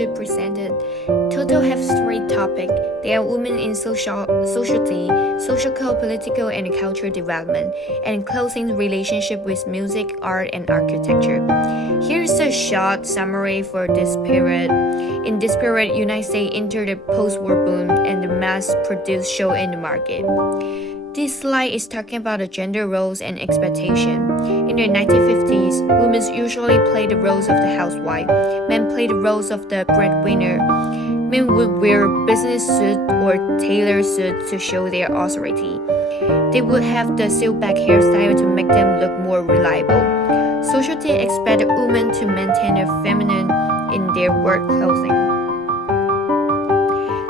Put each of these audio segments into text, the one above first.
to present it. Total have three topics. They are women in society, social, political, and cultural development, and closing relationship with music, art, and architecture. Here's a short summary for this period. In this period, United States entered the post-war boom and the mass-produced show in the market. This slide is talking about the gender roles and expectation. In the 1950s, women usually played the roles of the housewife. Men played the roles of the breadwinner. Men would wear business suits or tailor suits to show their authority. They would have the silk-back hairstyle to make them look more reliable. Society expected women to maintain a feminine in their work clothing.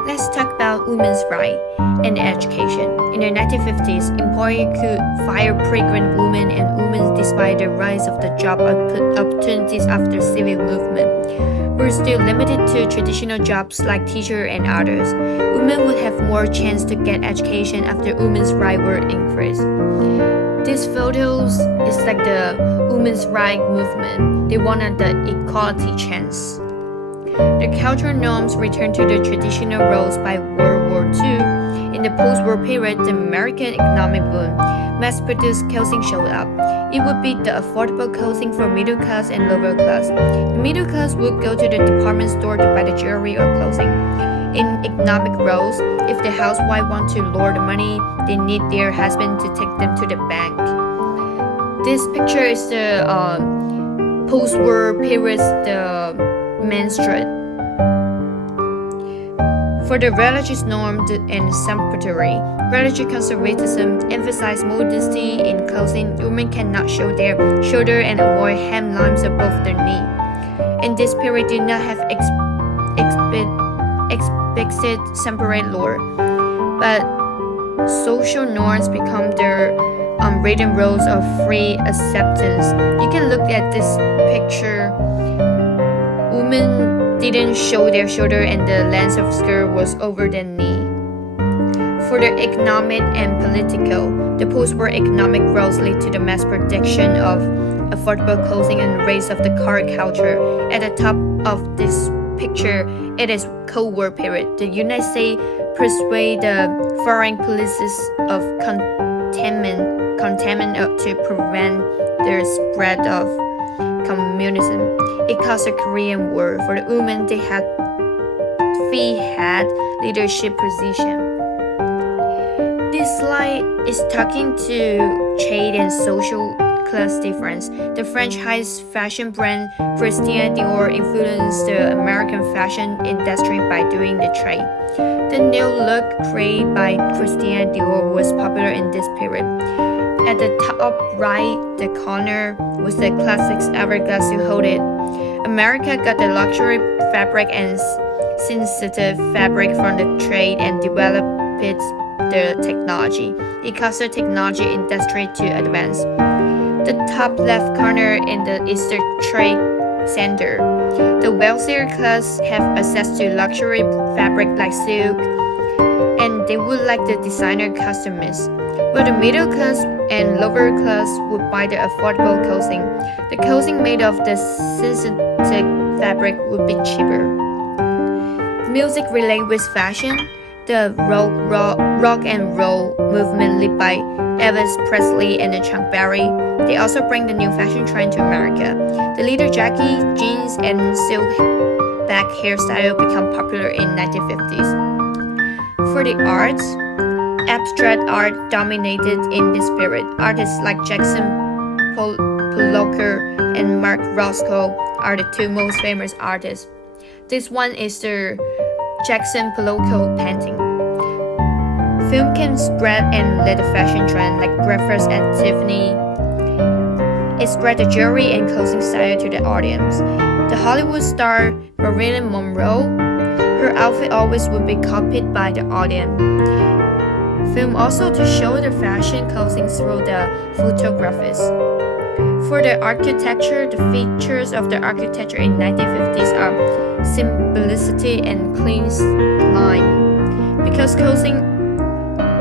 Let's talk about women's rights and education. In the 1950s, employers could fire pregnant women and women despite the rise of the job opportunities after civil movement. Were still limited to traditional jobs like teacher and others. Women would have more chance to get education after women's rights were increased. These photos is like the women's rights movement. They wanted the equality chance. The cultural norms returned to the traditional roles by World War II. In the post-war period, the American economic boom, mass-produced clothing showed up. It would be the affordable clothing for middle class and lower class. The middle class would go to the department store to buy the jewelry or clothing. In economic roles, if the housewife want to lure the money, they need their husband to take them to the bank. This picture is the post-war period, the menstruate. For the religious norm and sanctuary, religious conservatism emphasized modesty in clothing. Women cannot show their shoulder and avoid hemlines above their knee. In this period, did not have explicit separate law, but social norms become their unwritten rules of free acceptance. You can look at this picture. Women didn't show their shoulder and the length of skirt was over the knee. For the economic and political, the post-war economic growth led to the mass production of affordable clothing and rise of the car culture. At the top of this picture, it is Cold War period. The United States persuade the foreign policies of containment to prevent the spread of communism. It caused a Korean War. For the women, they had leadership position. This slide is talking to trade and social class difference. The French high fashion brand Christian Dior influenced the American fashion industry by doing the trade. The new look created by Christian Dior was popular in this period. At the top right, the corner was the classic hourglass to hold it. America got the luxury fabric and sensitive fabric from the trade and developed the technology. It caused the technology industry to advance. The top left corner in the is the trade center. The wealthier class have access to luxury fabric like silk, and they would like the designer customers. While the middle class and lower class would buy the affordable clothing. The clothing made of the synthetic fabric would be cheaper. Music related with fashion. The rock and roll movement led by Elvis Presley and Chuck Berry. They also bring the new fashion trend to America. The leather jacket, jeans, and silk back hairstyle become popular in 1950s. For the arts, abstract art dominated in this period. Artists like Jackson Pollock and Mark Rothko are the two most famous artists. This one is the Jackson Pollock painting. Film can spread and lead the fashion trend like Breakfast at Tiffany. It spread the jewelry and clothing style to the audience. The Hollywood star Marilyn Monroe, her outfit always would be copied by the audience. Film also to show the fashion clothing through the photographers. For the architecture, the features of the architecture in 1950s are simplicity and clean line. Because clothing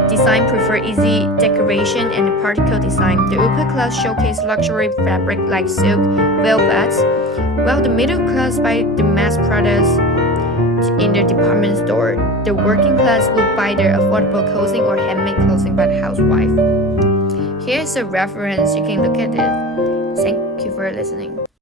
design prefer easy decoration and particle design, the upper class showcase luxury fabric like silk, velvets, while the middle class buy the mass products in the department store. The working class would buy their affordable clothing or handmade clothing by the housewife. Here's a reference, you can look at it. Thank you for listening.